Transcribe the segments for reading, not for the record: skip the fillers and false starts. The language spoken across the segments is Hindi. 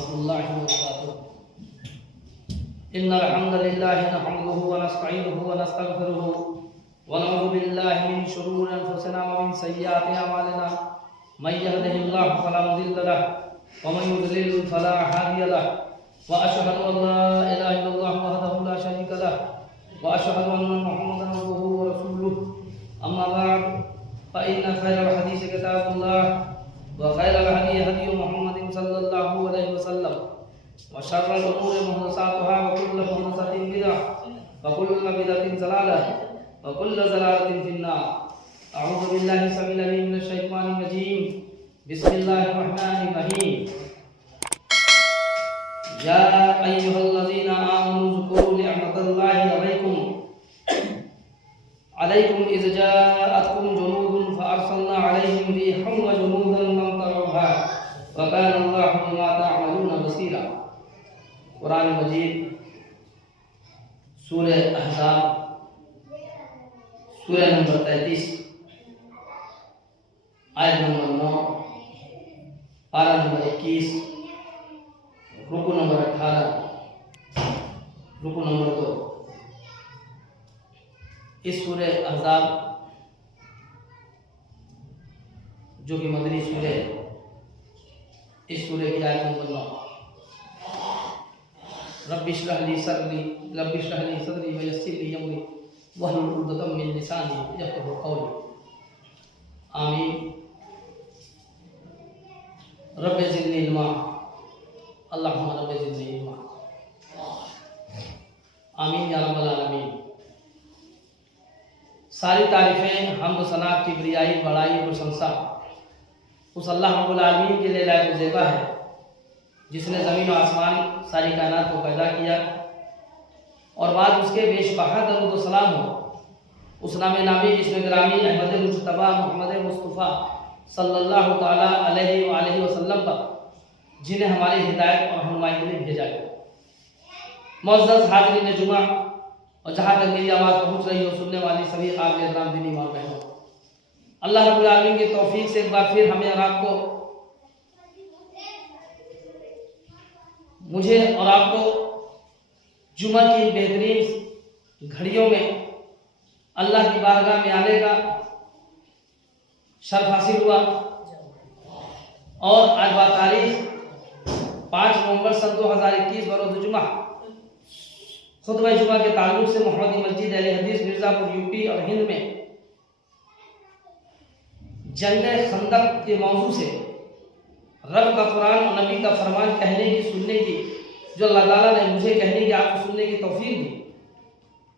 इन्नल हम्दुलिल्लाहि नहमदुहु व नस्तईनुहु व नस्तगफिरुहु व नऊज़ु बिल्लाहि मिन शुरूरि अनफुसिना व मिन सय्यिआति अमालिना मन यहदिहिल्लाहु फला मुदिल्ल लहु व मन युद्लिल फला हादिय लहु व अशहदु अन ला इलाहा इल्लल्लाह वहदहु ला शरीका लहु व अशहदु अन्ना मुहम्मदन अब्दुहु व रसूलुहु अम्मा बअद फ़इन्न खैरल हदीस किताबुल्लाह व खैरल हदी हदी मुहम्मदिन सल्लल्लाहु अलैहि वसल्लम व शर्रल उमूरि मुहदसातुहा व कुल्लु मुहदसतिन बिदअह व कुल्लु बिदअतिन ज़लालह व कुल्लु ज़लालतिन फिन्नार। अऊज़ु बिल्लाहि समीउल अलीम मिनश शैतानिर रजीम। बिस्मिल्लाहिर रहमानिर रहीम। या अय्युहल्लज़ीना आमनू ज़कुरू निअमतल्लाहि अलैकुम इज़ जाअतकुम जुनूदुन फ़अरसलना अलैहिम रिहन व जुनूदन लम तरूहा व काना अल्लाहु बिमा तअमलून बसीरा। कुरान मजीद सूरह अहज़ाब सूरह नंबर 33 आयत नंबर 9 पारा नंबर 21 रुकू नंबर 18 रुकू नंबर 2। इस सूरह अहज़ाब जो कि मदनी सूरह है, इस सूरह की आयत नंबर 9 रब्बि इश्रह ली सदरी व यस्सिर ली अमरी वहलुल उक़दतम मिन लिसानी यफ़क़हू क़ौली। आमीन। रब्बि ज़िदनी इल्मा अल्लाहुम्मा रब्बि ज़िदनी इल्मा। आमीन या रब्बल आलमीन। सारी तारीफ़ें हम्द सना किब्रियाई बड़ाई प्रशंसा उस अल्लाह रब्बुल आलमीन के लिए लायक ज़ेबा है जिसने ज़मीन और आसमान सारी कायनात को पैदा किया और बाद उसके बेशबहा दरूद व सलाम हो उस नामे नामी जिसमें ग्रामी अहमद मुज्तबा मोहम्मद मुस्तफ़ा सल्लल्लाहु ताला अलैहि वसल्लम पर जिन्हें हमारी हिदायत और रहनुमाई के लिए भेजा गया। मुअज़्ज़ज़ हाज़िरीन जुमा और जहाँ तक मेरी आवाज़ पहुँच रही हो सुनने वाली सभी काबिल एहतराम दीनी माँ बहनों, अल्लाह रब्बुल आलमीन की तौफीक से एक बार फिर हमें और आपको मुझे और आपको जुमा की बेहतरीन घड़ियों में अल्लाह की बारगाह में आने का शर्फ हासिल हुआ और आज तारीख 5 नवंबर सन 2021 बरोज़ जुमा खुतबा जुमा के ताल्लुक से मोहम्मदी मस्जिद अहले हदीस मिर्ज़ापुर यूपी और हिंद में जंग खंदक के मौजू से रब का कुरान और नबी का फरमान कहने की सुनने की जो अल्लाह ताला ने मुझे कहने की आपको सुनने की तौफीक दी,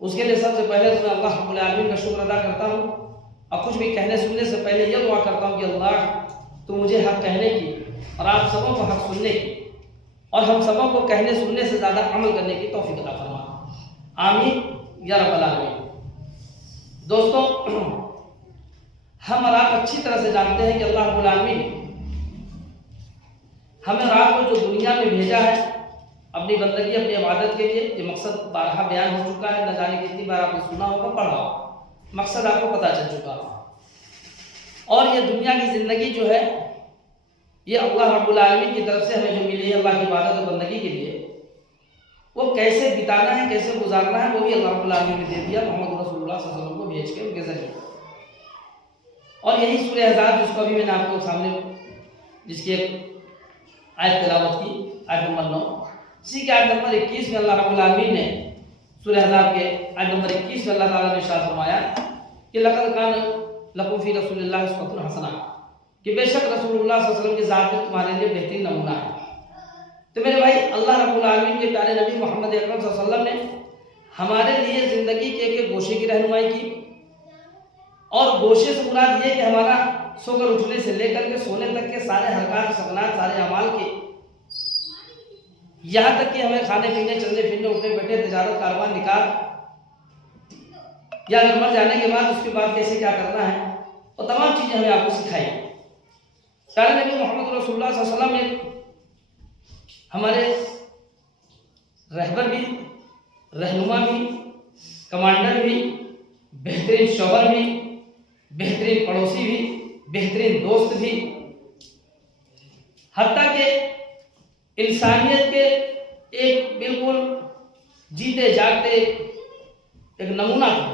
उसके लिए सबसे पहले तो मैं अल्लाह रब्बुल आलमीन का शुक्र अदा करता हूँ और कुछ भी कहने सुनने से पहले यह दुआ करता हूँ कि अल्लाह तो मुझे हक कहने की और आप सबों को हक सुनने की और हम सबों को कहने सुनने से ज़्यादा अमल करने की तौफीक अता फरमा। आमीन या रब्बल आलमीन। दोस्तों, हम और आप अच्छी तरह से जानते हैं कि अल्लाह रब्बुल आलमीन ने हमें और आपको जो दुनिया में भेजा है अपनी बंदगी अपनी इबादत के लिए, ये मकसद बारहा बयान हो चुका है, न जाने कितनी बार आपने सुना होगा पढ़ा होगा, मकसद आपको पता चल चुका है। और ये दुनिया की ज़िंदगी जो है ये अल्लाह रब्बुल आलमीन की तरफ से हमें जो मिली है अल्लाह की इबादत और बंदगी के लिए, वो कैसे बिताना है कैसे गुजारना है वो भी अल्लाह रब्बुल आलमीन ने दे दिया मोहम्मद रसूलुल्लाह सल्लल्लाहु अलैहि वसल्लम को भेज के उनके जरिए। और यही सूरह अहज़ाब जिसको अभी मैंने आपको सामने जिसकी एक आयत तिलावत की, आयत नंबर 9, इसी के आयत नंबर 21 में अल्लाह रब्बुल आलमीन ने सूरह अहज़ाब के आयत नंबर 21 में अल्लाह ताला ने इरशाद फरमाया कि लक़द कान लकुम फ़ी रसूलिल्लाहि उस्वतुन हसना, कि बेशक रसूलुल्लाह सल्लल्लाहु अलैहि वसल्लम की ज़ात में तुम्हारे लिए बेहतरीन नमूना है। तो मेरे भाई, अल्लाह रब्बुल आलमीन के प्यारे नबी मोहम्मद अकरम सल्लल्लाहु अलैहि वसल्लम ने हमारे लिए ज़िंदगी के एक गोशे की रहनुमाई की और गोशे से मुराद ये कि हमारा सोकर उठने से लेकर के सोने तक के सारे हरकत सकनात सारे अमाल के, यहाँ तक कि हमें खाने पीने चलने फिरने उठने बैठे तिजारत कारोबार निकाल या अगर मर जाने के बाद उसके बाद कैसे क्या करना है और तमाम चीज़ें हमें आपको सिखाई। प्यारे नबी मोहम्मद रसूलुल्लाह सल्लल्लाहु अलैहि वसल्लम ने हमारे रहबर भी, रहनुमा भी, कमांडर भी, बेहतरीन शौहर भी, बेहतरीन पड़ोसी भी, बेहतरीन दोस्त भी, हत्ता के इंसानियत के एक बिल्कुल जीते जागते एक नमूना थे,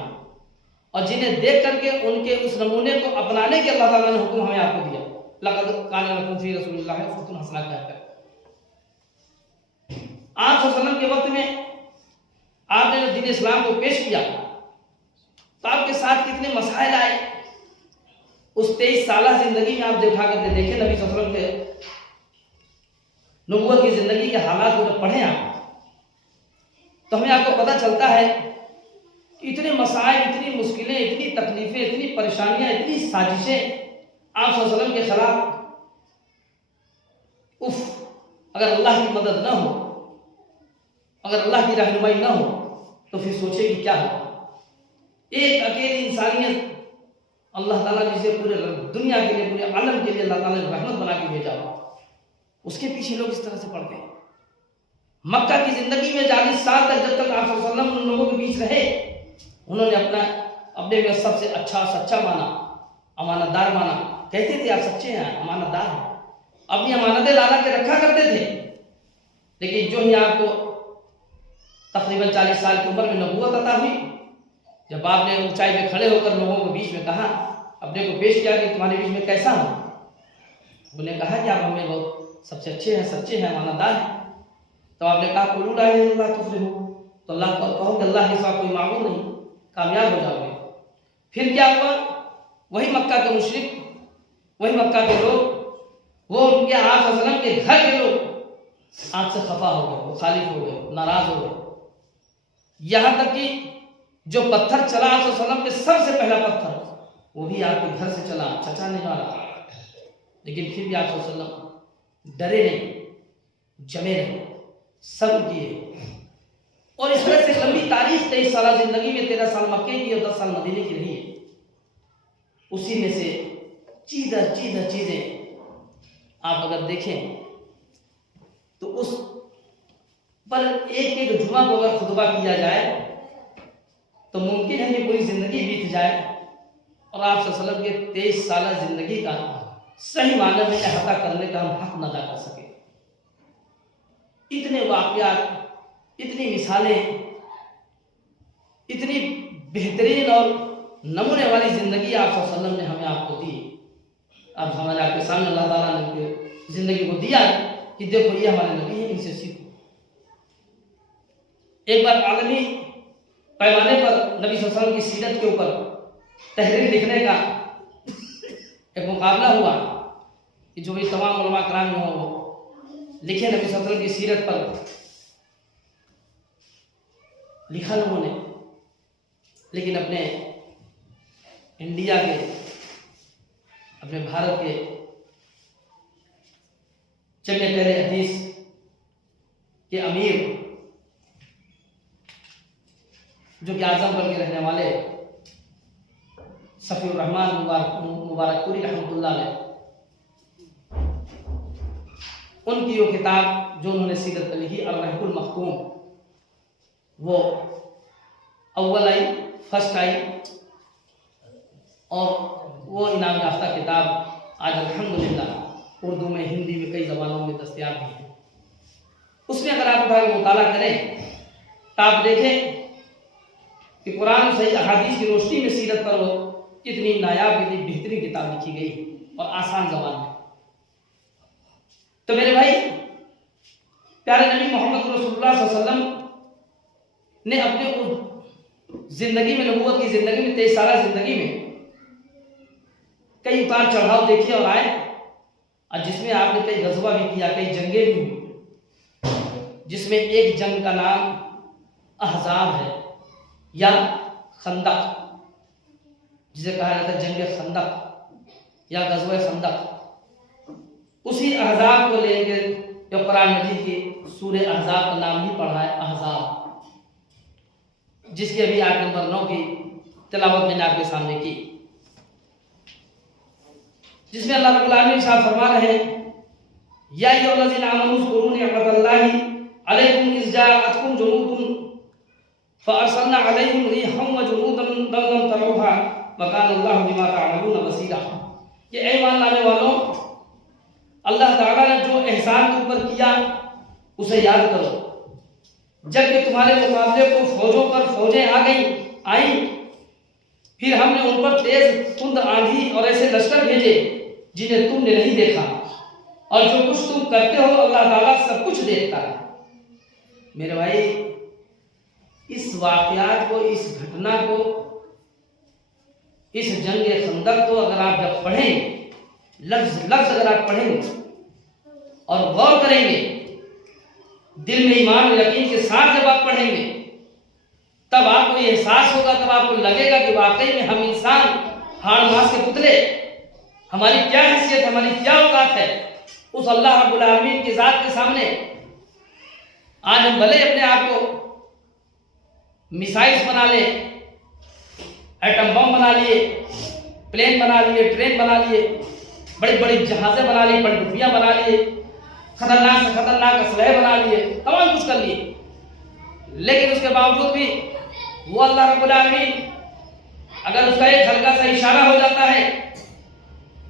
और जिन्हें देख करके उनके उस नमूने को अपनाने के अल्लाह ताला ने हुक्म हमें आपको दिया, लक़द काना लकुम फ़ी रसूलिल्लाहि उस्वतुन हसना कहकर। आप सल्लल्लाहु अलैहि वसल्लम के वक्त में आपने जब दीन इस्लाम को पेश किया तो आपके साथ कितने मसाइल आए। उस 23 साल जिंदगी में आप देखा करते देखे नबी सल्लल्लाहु अलैहि वसल्लम के नबूवत की जिंदगी के हालात को जब पढ़े आप, तो हमें आपको पता चलता है कि इतने मसाइल, इतनी मुश्किलें, इतनी तकलीफें, इतनी परेशानियां, इतनी साजिशें आप सल्लल्लाहु अलैहि वसल्लम के खिलाफ। अगर अल्लाह की मदद ना हो, अगर अल्लाह की रहनुमाई ना हो, तो फिर सोचे कि क्या होगा। एक अकेली इंसानियत अल्लाह ताला जिसे पूरे दुनिया के लिए, पूरे आलम के लिए अल्लाह ताला ने रहमत बना के भेजा हो, उसके पीछे लोग इस तरह से पड़ गए। मक्का की जिंदगी में 40 साल तक जब तक आप सल्लल्लाहु अलैहि वसल्लम उन लोगों के बीच रहे, उन्होंने अपने में सबसे अच्छा सच्चा माना, अमानतदार माना। कहते थे आप सच्चे हैं, अमानतदार हैं, अपनी अमानतें लाना के रखा करते थे। लेकिन जो ही आपको तकरीबन 40 साल की उम्र में नबूवत अता हुई, जब आपने ऊंचाई पे खड़े होकर लोगों को बीच में कहा, अपने को पेश किया कि तुम्हारे बीच में कैसा हूं, उन्हें कहा कि आप हमें बहुत सबसे अच्छे हैं, सच्चे हैं, अमानतदार हैं। तो आपने कहा कुलू ला इलाहा इल्लल्लाह तुफ्लिहू, तो अल्लाह को कहो कि अल्लाह के सिवा कोई माबूद नहीं, कामयाब हो जाओगे। फिर क्या हुआ? वही मक्का के मुशरिक, वही मक्का के लोग, वो उनके आप सल्लल्लाहु अलैहि वसल्लम के घर के लोग आपसे खफा हो गए, मुखालिफ हो गए, नाराज हो गए। यहां तक कि जो पत्थर चला आप सल्लल्लाहु अलैहि वसल्लम के सबसे पहला पत्थर, वो भी आपके घर से चला, चचा ने मारा। लेकिन फिर भी आप सल्लल्लाहु अलैहि वसल्लम डरे नहीं, जमे रहे, सब्र किए। और इस तरह से लंबी तारीख 23 साल जिंदगी में 13 साल मक्के की और 10 साल मदीने की रही है। उसी में से चीजें आप अगर देखें तो उस पर एक एक जुमा को अगर खुतबा किया जाए तो मुमकिन है कि पूरी जिंदगी बीत जाए और आप सल्लल्लाहु अलैहि वसल्लम के 23 साल जिंदगी का सही मायने में अहाता करने का हम हक न अदा कर सके। इतने वाकयात, इतनी मिसालें, इतनी बेहतरीन और नमूने वाली जिंदगी आप सल्लल्लाहु अलैहि वसल्लम ने हमें आपको दी। अब हमारे आपके सामने अल्लाह ताला ने जिंदगी को दिया कि देखो ये हमारे नबी हैं, इनसे सीखो। एक बार आलमी पैमाने पर नबी सल्लल्लाहु अलैहि वसल्लम की सीरत के ऊपर तहरीर लिखने का एक मुकाबला हुआ कि जो भी तमाम उलमा कराम जो हो वो लिखे नबी सल्लल्लाहु अलैहि वसल्लम की सीरत पर लिखा लोगों ने। लेकिन अपने इंडिया के, अपने भारत के चलने पहले हदीस के अमीर, जो कि आजमगढ़ के रहने वाले सफीउर रहमान मुबारकपुरी रहमतुल्लाह अलैह, उनकी वो किताब जो उन्होंने सीरत पर लिखी अर-रहकुल मखतूम, वो अव्वल आई, फर्स्ट आई, और वो इनाम याफ्ता किताब आज अल्हम्दुलिल्लाह उर्दू में, हिंदी में, कई ज़बानों में दस्तयाब भी है। उसमें अगर आप उठा के मुताला करें तो आप देखें कि कुरान सही अहादीस की रोशनी में सीरत पर वो कितनी नायाब, कितनी बेहतरीन किताब लिखी गई और आसान ज़बान में। तो मेरे भाई, प्यारे नबी मोहम्मद रसूलुल्लाह सल्लल्लाहु अलैहि वसल्लम ने अपने उस जिंदगी में, नबूवत की जिंदगी में, 23 साल जिंदगी में कई उतार चढ़ाव देखे और आए, और जिसमें आपने कई गज़वा भी किया, कई जंगें भी हुई, जिसमें एक जंग का नाम अहज़ाब है या खंदक, जिसे कहा जाता है जंग खंदक या गज़वा खंदक। उसी अहज़ाब को लेकर जो कुरान मजीद की सूरह अहज़ाब का नाम ही पढ़ा है अहज़ाब, जिसकी अभी आयत नंबर 9 की तिलावत मैंने आपके सामने की, जिसमें अल्लाह रब्बुल आलमीन साहब फरमा रहे हैं, या अय्युहल्लज़ीना आमनू उज़कुरू निअमतल्लाहि अलैकुम इज़ जाअतकुम जुनूदुन फ़अरसलना अलैहिम रिहम व जुनूदन लम तरूहा व काना अल्लाहु बिमा तअमलून बसीरा। ये ऐ ईमान लाने वालों, अल्लाह ताला ने जो एहसान के ऊपर किया उसे याद करो। जब कि तुम्हारे मुकाबले को फौजों पर फौजें आई, फिर हमने उन पर तेज तुंद आंधी और ऐसे लश्कर भेजे जिन्हें तुमने नहीं देखा, और जो कुछ तुम करते हो अल्लाह ताला सब कुछ देखता है। मेरे भाई, इस वाकयात को, इस घटना को, इस जंग खंदक को अगर आप जब पढ़ेंगे, लफ्ज लफ्ज अगर आप पढ़ेंगे और गौर करेंगे, दिल में ईमान और यकीन के साथ जब आप पढ़ेंगे, तब आपको ये एहसास होगा, तब आपको लगेगा कि वाकई में हम इंसान हाड़ मास के पुतले, हमारी क्या हैसियत, हमारी क्या औकात है उस अल्लाह रब्बुल आलमीन की जात के सामने। आज हम भले अपने आप को मिसाइल्स बना ले, एटम बम बना लिए, प्लेन बना लिए, ट्रेन बना लिए, बड़ी बड़ी जहाजें बना ली, पनडुब्बियां बना लिए, खतरनाक से खतरनाक असलहे बना लिए, तमाम कुछ कर लिए, लेकिन उसके बावजूद भी वो अल्लाह रब्बुल आलमीन अगर उसका एक हल्का सा इशारा हो जाता है,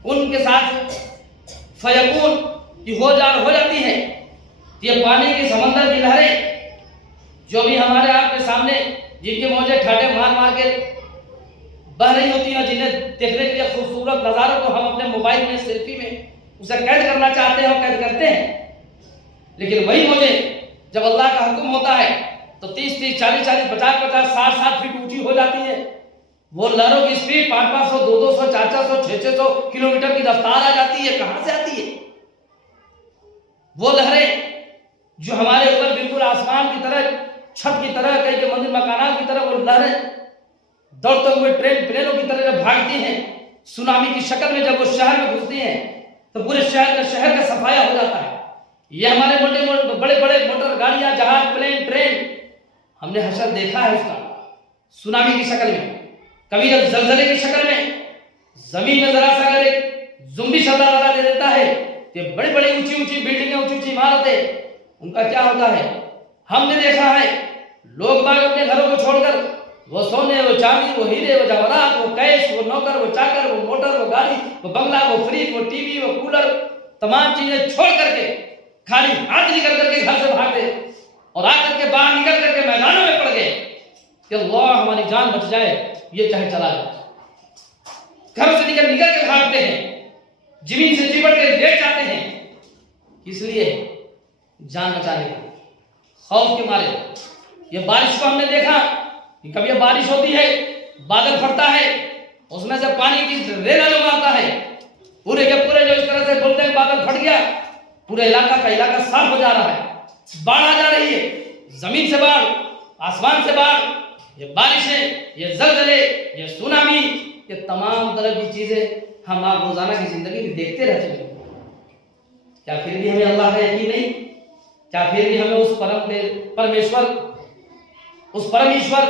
उनके साथ फयकून की हो जाती है, ये पानी के समंदर की लहरें जो भी हमारे आपके सामने, जिनके मौजे ठाटे मार मार के बह रही होती हैं, जिन्हें देखने के लिए खूबसूरत नज़ारों को हम अपने मोबाइल में, सेल्फी में उसे कैद करना चाहते हैं और कैद करते हैं, लेकिन वही मौजे जब अल्लाह का हुक्म होता है तो 30-30, 40-40, 50-50, 60-60 फीट ऊंची हो जाती है। वो लहरों की स्पीड 500-500, 200-200, 400-400, 600-600 किलोमीटर की रफ्तार आ जाती है। कहां से आती है वो लहरें जो हमारे ऊपर बिल्कुल आसमान की तरह, छत की तरह, कई के मंदिर मकानात की तरह वो लहरें दौड़ते हुए ट्रेन प्लेनों की तरह जब भागती हैं, सुनामी की शक्ल में जब वो शहर में घुसती हैं तो पूरे शहर का सफाया हो जाता है। ये हमारे बड़े बड़े मोटर गाड़ियां, जहाज, प्लेन, ट्रेन, हमने हशर देखा है उसका सुनामी की शक्ल में, कभी जब जलजले की शक्ल में जमीन में जरा सा अगर एक जुम्बिश अल्लाह दे देता है, ये बड़ी बड़ी ऊंची ऊंची बिल्डिंगें, ऊंची ऊंची इमारतें, उनका क्या होता है हमने देखा है। लोग बाग अपने घरों को छोड़कर वो सोने, वो चांदी, वो हीरे, वो जवाहरात, वो कैश, वो नौकर, वो चाकर, वो मोटर, वो गाड़ी, वो बंगला, वो फ्रिज, वो टीवी, वो कूलर, तमाम चीजें छोड़ करके खाली हाथ निकल करके घर से भाग गए और आकर के बाहर निकल करके मैदानों में पड़ गए कि अल्लाह हमारी जान बच जाए, ये चाहे चला जाए। घरों से निकल के भागते हैं, जमीन से चिपट के लेट जाते हैं, इसलिए जान बचाने का खौफ के मारे। ये बारिश को हमने देखा कि कभी बारिश होती है, बादल फटता है, उसमें से पानी की रेला जो मारता है, पूरे के पूरे जो इस तरह से बोलते हैं बादल फट गया, पूरे इलाका का इलाका साफ हो जा रहा है, बाढ़ आ जा रही है, जमीन से बाढ़, आसमान से बाढ़, ये बारिशें, ये जलजले, ये सुनामी, ये तमाम तरह की चीजें हम आप रोजाना की जिंदगी में देखते रहते हैं। क्या फिर भी हमें अल्लाह का यकीन नहीं? क्या फिर भी हमें उस परमेश्वर, उस परम ईश्वर,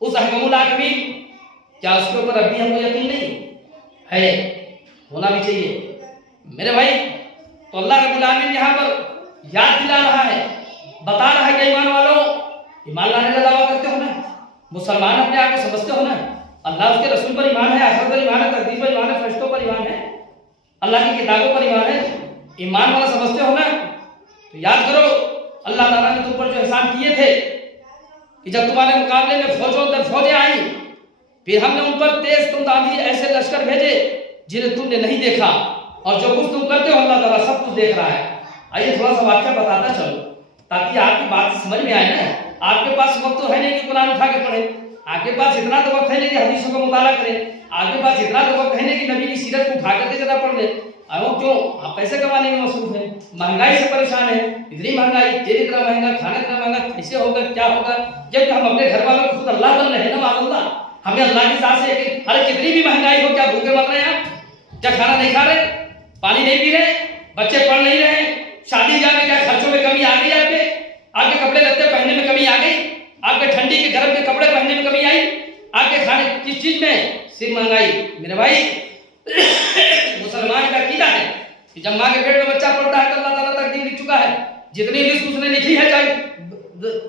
उस अहकमुल आकमीन, क्या उसके ऊपर अभी हमको यकीन नहीं है? होना भी चाहिए मेरे भाई। तो अल्लाह रब्बुल आलमीन यहाँ पर याद दिला रहा है, बता रहा है कि ईमान वालों, ईमान लाने का दावा करते हो ना, मुसलमान अपने आप को समझते हो ना, अल्लाह उसके रसूल पर ईमान है, आखिरत पर ईमान है, तकदीर पर ईमान है, फरिश्तों पर ईमान है, अल्लाह की किताबों पर ईमान है, ईमान वाला समझते हो ना, तो याद करो अल्लाह ताला ने तुम पर जो एहसान किए थे कि जब तुम्हारे मुकाबले में फौजों दर फौजें आई, फिर हमने उन पर तेज तुम आंधी ऐसे लश्कर भेजे जिन्हें तुमने नहीं देखा, और जो कुछ तुम करते हो अल्लाह ताला सब कुछ देख रहा है। आइए थोड़ा सा वाक्य बताता चलो ताकि आपकी बात समझ में आए ना। आपके पास वक्त तो है नहीं कि कुरान उठा के पढ़े, आपके पास इतना तो वक्त है नहीं कि हदीसों का मुताला करें, आपके पास इतना तो वक्त है नहीं कि नबी की सीरत को उठा करके जरा पढ़ ले। अरे क्यों? आप पैसे कमाने में मसरूफ हैं, महंगाई से परेशान है, इतनी महंगाई, तेल इतना महंगा, खाना इतना महंगा, कैसे होगा, क्या होगा? जब हम अपने घर वालों को खुद अल्लाह बन रहे हैं ना, माशाअल्लाह, हमें अल्लाह की साथ से अरे कितनी भी महंगाई हो, क्या भूखे मर रहे हैं आप? क्या खाना नहीं खा रहे, पानी नहीं पी रहे, बच्चे पढ़ नहीं रहे, शादी ब्याह में क्या खर्चों में कमी आ गई? आपके कपड़े लत्ते पहनने में कमी आ गई, आपके ठंडी के गर्म के कपड़े पहनने में कमी आई, आपके खाने किस चीज में सिर्फ महंगाई। मेरे भाई मुसलमान का कीदा है कि जब माँ के पेट में बच्चा पड़ता है तो अल्लाह ताला तकदीर लिख चुका है, जितनी रिस्क उसने लिखी है, चाहे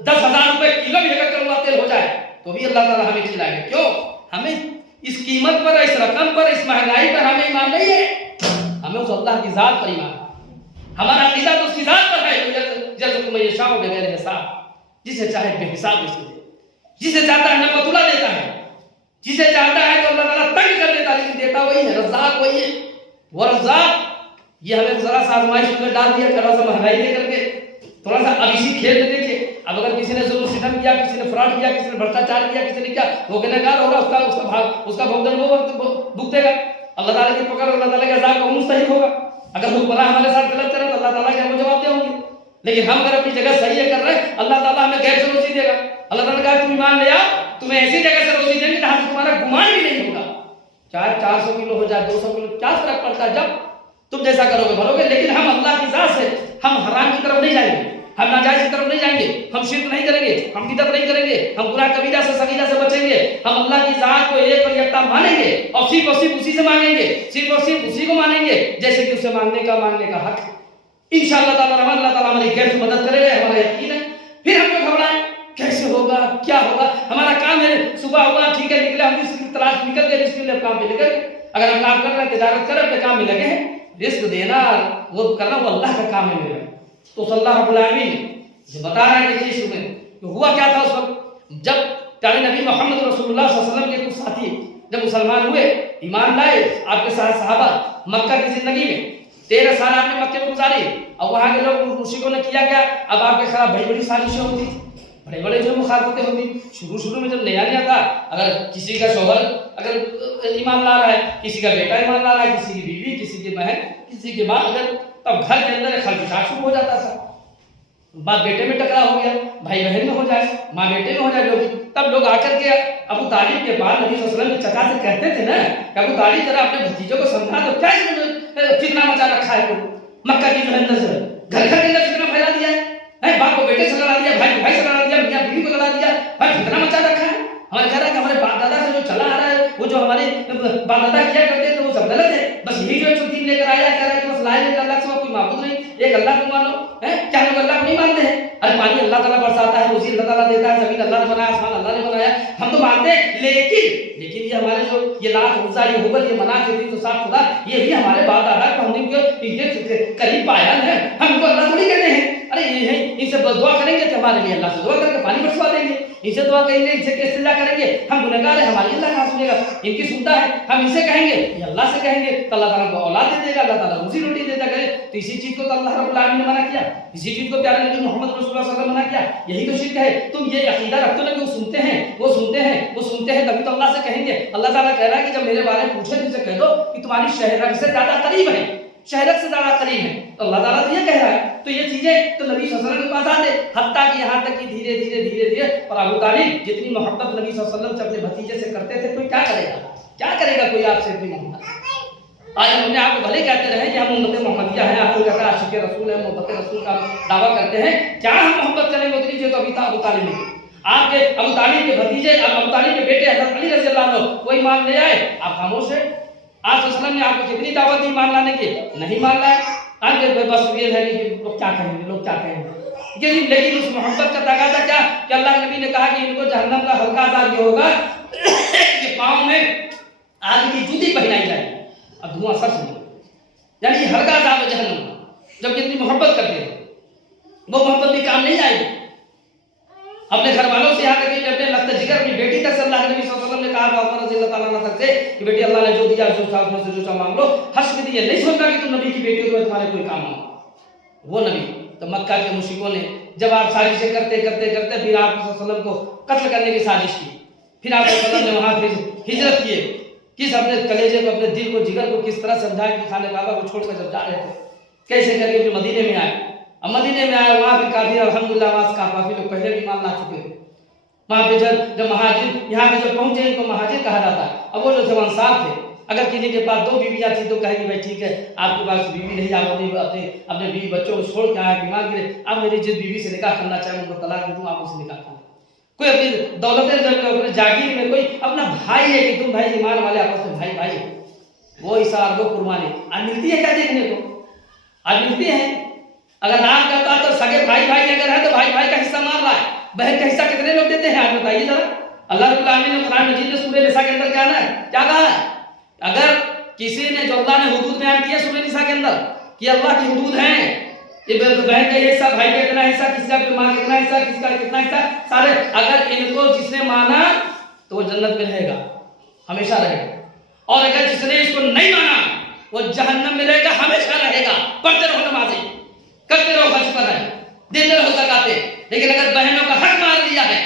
10,000 रुपए किलो भी अगर कड़वा तेल हो जाए तो भी अल्लाह ताला हमें खिलाएगा। क्यों? हमें इस कीमत पर, इस रकम पर, इस महंगाई पर हमें ईमान नहीं है, हमें उस अल्लाह की जात पर ईमान है। हमारा अकीदा तो उसकी जात पर है युरज़िक़ु मन यशाअ बिग़ैरि हिसाब, जिसे चाहे बेहिसाब रिज़्क़ दे, जिसे चाहता है नक़तुल्लाह देता है, जिसे चाहता है तो अल्लाह ताला तंग कर देता, लेकिन देता वही है, रज़्ज़ाक़ वही है। वो रज़्ज़ाक़ ये हमें जरा सा आजमाइश में डाल दिया, थोड़ा सा महंगाई लेकर के, थोड़ा सा अब इसी खेल में देखिए, अब अगर किसी ने जुल्म सितम किया, किसी ने फ्रॉड किया, किसी ने भ्रष्टाचार किया, किसी ने क्या, वो गुनहगार होगा, उसका भुगतान वो भुगतेगा। अल्लाह ताला की पकड़, अल्लाह ताला के अज़ाब का मुस्तहिक होगा। अगर हुक्मरान हमारे साथ गलत करे तो अल्लाह ताला के हम जवाब देंगे, लेकिन हम अगर अपनी जगह सही है कर रहे हैं, अल्लाह ताला हमें गैर से रोजी देगा। अल्लाह ताला कहा तुम ईमान ले आओ, तुम्हें ऐसी जगह से रोजी देंगे जहां से तुम्हारा गुमान भी नहीं होगा। चाहे 400 किलो हो जाए, 200 किलो, क्या फर्क पड़ता है, जब तुम जैसा करोगे भरोगे। लेकिन हम अल्लाह की जात से हम हराम की तरफ नहीं जाएंगे, हम नाजायज की तरफ नहीं जाएंगे, हम शिर्क नहीं करेंगे, हम बिदअत नहीं करेंगे, हम गुनाह कबीरा से सगीरा से बचेंगे। हम अल्लाह की जात को एक और यकता मानेंगे और सिर्फ उसी से मांगेंगे, सिर्फ और सिर्फ उसी को मानेंगे जैसे कि उसे मांगने का हक है। इंशाअल्लाह ताला अल्लाह ताला हमारी गैर मदद करेगा, हमारा यकीन है। फिर हम क्यों घबराएं, कैसे होगा, क्या होगा, हमारा काम है, सुबह हुआ ठीक है, निकले हम इसकी तलाश निकल गए, इसके लिए काम पे निकल गए। अगर हम काम कर रहे हैं, तिजारत कर रहे हैं, अपने काम में लगे हैं, रिस्क देना वो करना वो अल्लाह का काम है मेरा। तो अल्लाह रब्बुल आलमीन जो बता रहा है कि इसमें तो हुआ क्या था उस वक्त, जब प्यारे नबी मोहम्मद रसूलुल्लाह सल्लल्लाहु अलैहि वसल्लम के कुछ साथी जब मुसलमान हुए, ईमान लाए, आपके साथ सहाबा मक्का की जिंदगी में 13 साल आपने मक्के में गुजारी, और वहां के लोग मुश्रिकों ने किया क्या, अब आपके खिलाफ बड़ी बड़ी साजिशें होती, बड़े बड़े जो मुखालफतें होती। शुरू में जब नया नया था, अगर किसी का शौहर अगर ईमान ला रहा है, किसी का बेटा ईमान ला रहा है, किसी की बीवी, किसी की बहन, किसी की माँ, अगर तब घर के अंदर खलबशात शुरू हो जाता था। बाप बेटे में टकराव हो गया, भाई बहन में हो जाए, माँ बेटे में हो जाए, लोग तब लोग आकर के अबू तालिब के बाद नबी सल्लल्लाहु अलैहि वसल्लम के चचा से कहते थे ना, अबू तालिब जरा अपने भतीजों को समझा दो, क्या फितना मचा रखा है, मक्का की जो है अंदर से घर के अंदर फितना फैला दिया है, बाप को बेटे से लड़ा दिया, भाई को भाई से लड़ा दिया, मियां बीवी को लड़ा दिया, भाई फितना मचा रखा है। हमारे कह रहा है कि हमारे बाप दादा से जो चला आ रहा है, वो जो हमारे बाप दादा किया करते थे वो सब गलत है, बस यही जो दीन लेकर आया, कह रहा है कि बस लाए अल्लाह से कोई माबूद नहीं, एक अल्लाह को मानो है। क्या लोग अल्लाह को नहीं मानते हैं? अरे पानी अल्लाह ताला बरसाता है, रोजी अल्लाह ताला देता है, जमीन अल्लाह ने बनाया, आसमान अल्लाह ने बनाया, हम तो मानते हैं। लेकिन ये हमारे जो ये लात उज़्ज़ा, ये हुबल, ये मनात, ये तो साथ खुदा, ये भी हमारे बाप दादा को हमने इनके करीब पाया है, हमको अल्लाह थोड़ी कहते हैं। अरे ये इनसे दुआ करेंगे तो हमारे लिए अल्लाह से दुआ करके पानी बरसवा देंगे, इनसे दुआ करेंगे, इनसे इस्तिजा करेंगे, हम गुनहगार हैं, हमारी अल्लाह कहाँ सुनेगा, इनकी सुनता है, हम इनसे कहेंगे, ये अल्लाह से कहेंगे तो अल्लाह ताला को औलाद दे देगा, अल्लाह ताला रोजी रोटी देता करे। तो इसी चीज को तो अल्लाह रब्बुल आलमीन ने मना किया, इसी चीज को प्यारे नबी मोहम्मद रसूलुल्लाह सल्लल्लाहु अलैहि वसल्लम ने मना किया। यही तो शिर्क है। तुम ये अकीदा रखते हो ना कि वो सुनते हैं, वो सुनते हैं, वो सुनते हैं, तभी तो अल्लाह से कहेंगे। अल्लाह ताला कह रहा है कि जब मेरे बारे में पूछे तो इनसे कह दो कि तुम्हारी शहरक से ज्यादा करीब है, शहरक से ज्यादा करीब है। तो अल्लाह ताला तो ये कह रहा है, तो ये चीजें तो नबी सल्लल्लाहु अलैहि वसल्लम के पास आते, हत्ता कि यहाँ तक कि धीरे धीरे और अबू तालिब जितनी मोहब्बत नबी सल्लल्लाहु अलैहि वसल्लम से अपने भतीजे से करते थे, कोई क्या करेगा, क्या करेगा कोई आपसे इतनी मोहब्बत। आज हम अपने आप को भले कहते रहे कि हम उम्मत मोहम्मदिया हैं, आपको कहता है आशिक रसूल है, मोहब्बत रसूल का दावा करते हैं, क्या हम मोहब्बत करेंगे उतनी जो तो अभी था अबू तालिब ने। आपके अबू तालिब के भतीजे, अबू तालिब के बेटे हज़रत अली रज़ी अल्लाह अन्हु कोई मान ले आए, आप खामोश है। आप सल्लल्लाहु ने आपको कितनी दावत दी मान लाने की, नहीं मान लाए। आपके बस ये है कि लोग क्या कहेंगे, लोग क्या कहेंगे। लेकिन उस मोहब्बत का तकाजा क्या कि अल्लाह के नबी ने कहा कि इनको जहन्नम का हल्का अज़ाब ये होगा कि पाँव में आग की जूती पहनाई जाएगी और धुआं सर से निकलेगा, यानी हल्का अज़ाब है जहन्नम का। जब जितनी मोहब्बत करते हैं वो मोहब्बत भी काम नहीं आएगी। अपने घर वालों से यहाँ तक कि अपने लफ्ज़ जिगर अपनी बेटी तक अल्लाह के नबी सल्लल्लाहु अलैहि वसल्लम ने कहा फातिमा रज़ी अल्लाह ताला तक से कि बेटी अल्लाह ने जो दिया जो था उसमें से जो चाह मांग लो। हर्ष में ये नहीं सोचना कि तुम नबी की बेटी हो तो तुम्हारे कोई काम हो। वो नबी तो मक्का के मुश्रिकों ने जब आप साजिशें करते करते करते फिर आप सल्लल्लाहु अलैहि वसल्लम को कत्ल करने की साजिश की, फिर आप सल्लल्लाहु अलैहि वसल्लम ने वहाँ फिर हिजरत किए, किस अपने कलेजे को, अपने दिल को, जिगर को किस तरह समझाया कि खाने काबा को छोड़कर जब जा रहे थे कैसे करके फिर मदीने में आए। अब मदीने में आए, वहाँ पे काफी अल्हम्दुलिल्लाह वहाँ काफी लोग पहले भी ईमान ला चुके थे। वहाँ पे जब महाजिर यहाँ पे जब पहुंचे इनको महाजिर कहा जाता है। अब वो जो थे अंसार थे, अगर किसी के पास 2 बीवियाँ थी तो कहेगी भाई ठीक है आपके पास बीवी नहीं, आप अपने बीवी बच्चों को छोड़ के आए बीमार गिरे, आप मेरी जिस बीवी से निकाह करना चाहे उनको तलाक दे दूँ, आप उससे निकाह कर। कोई अपनी दौलतें अपने जागीर में कोई अपना भाई है कि तुम भाई ईमान वाले आपस में भाई भाई वो इशार वो कुर्बानी आज मिलती है क्या देखने को, आज मिलती है। अगर नाम करता तो सगे भाई भाई अगर है तो भाई भाई का हिस्सा मार रहा है, बहन का हिस्सा कितने लोग देते हैं आज बताइए जरा। अल्लाह रब्बुल आलमीन ने कुरान मजीद में सूरह निसा के अंदर क्या है, क्या कहा है, अगर किसी ने जो अल्लाह ने हुदूद बयान किया सूरह निसा के अंदर कि अल्लाह की हुदूद हैं, ये बहन का ये हिस्सा, भाई का इतना हिस्सा, किसका माँ का इतना हिस्सा, किसका कितना हिस्सा, सारे अगर इनको जिसने माना तो वो जन्नत में रहेगा, हमेशा रहेगा, और अगर जिसने इसको नहीं माना वो जहन्नम में रहेगा, हमेशा रहेगा। पढ़ते रहो नमाज़ें, करते रहो हज पर है, देते रहो ज़कातें, लेकिन अगर बहनों का हक मार दिया है,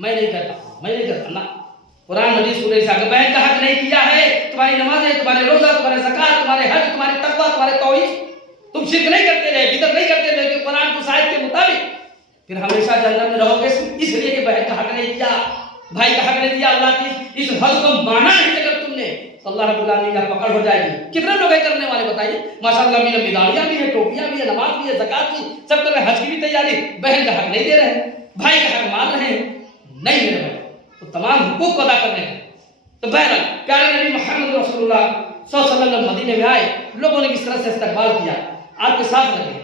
मैं नहीं करता ना। कुरान मजीद सूरह इस्रा, अगर बहन का हक नहीं किया है, तुम्हारी नमाज़ें, तुम्हारे रोज़ा, तुम्हारे ज़कात, तुम्हारे हज, तुम्हारे तक़वा, तुम्हारे तौहीद, तुम शिर्क नहीं करते रहे, बिदअत नहीं करते रहे कुरान की आयत के मुताबिक, फिर हमेशा जन्नत में रहोगे। इसलिए कि बहन का हक नहीं दिया, भाई का हक नहीं दिया, अल्लाह की इस हद को माना नहीं अगर तुमने, तो अल्लाह रब्बुल आलमीन का पकड़ हो जाएगी। कितने लोग है करने वाले बताइए, माशाअल्लाह लंबी दाढ़ियां भी है, टोपियां भी है, नमाज भी है, ज़कात भी, सब कर रहे हैं, हज की भी तैयारी, बहन का हक नहीं दे रहे हैं, भाई का हक मान रहे हैं, नहीं मेरे भाई, तो तमाम हुकूक अदा करने हैं। तो बहरहाल प्यारे नबी मोहम्मद रसूलुल्लाह सल्लल्लाहु अलैहि वसल्लम मदीने में आए, लोगों ने किस तरह से इस्तकबाल किया, आपके साथ लगे।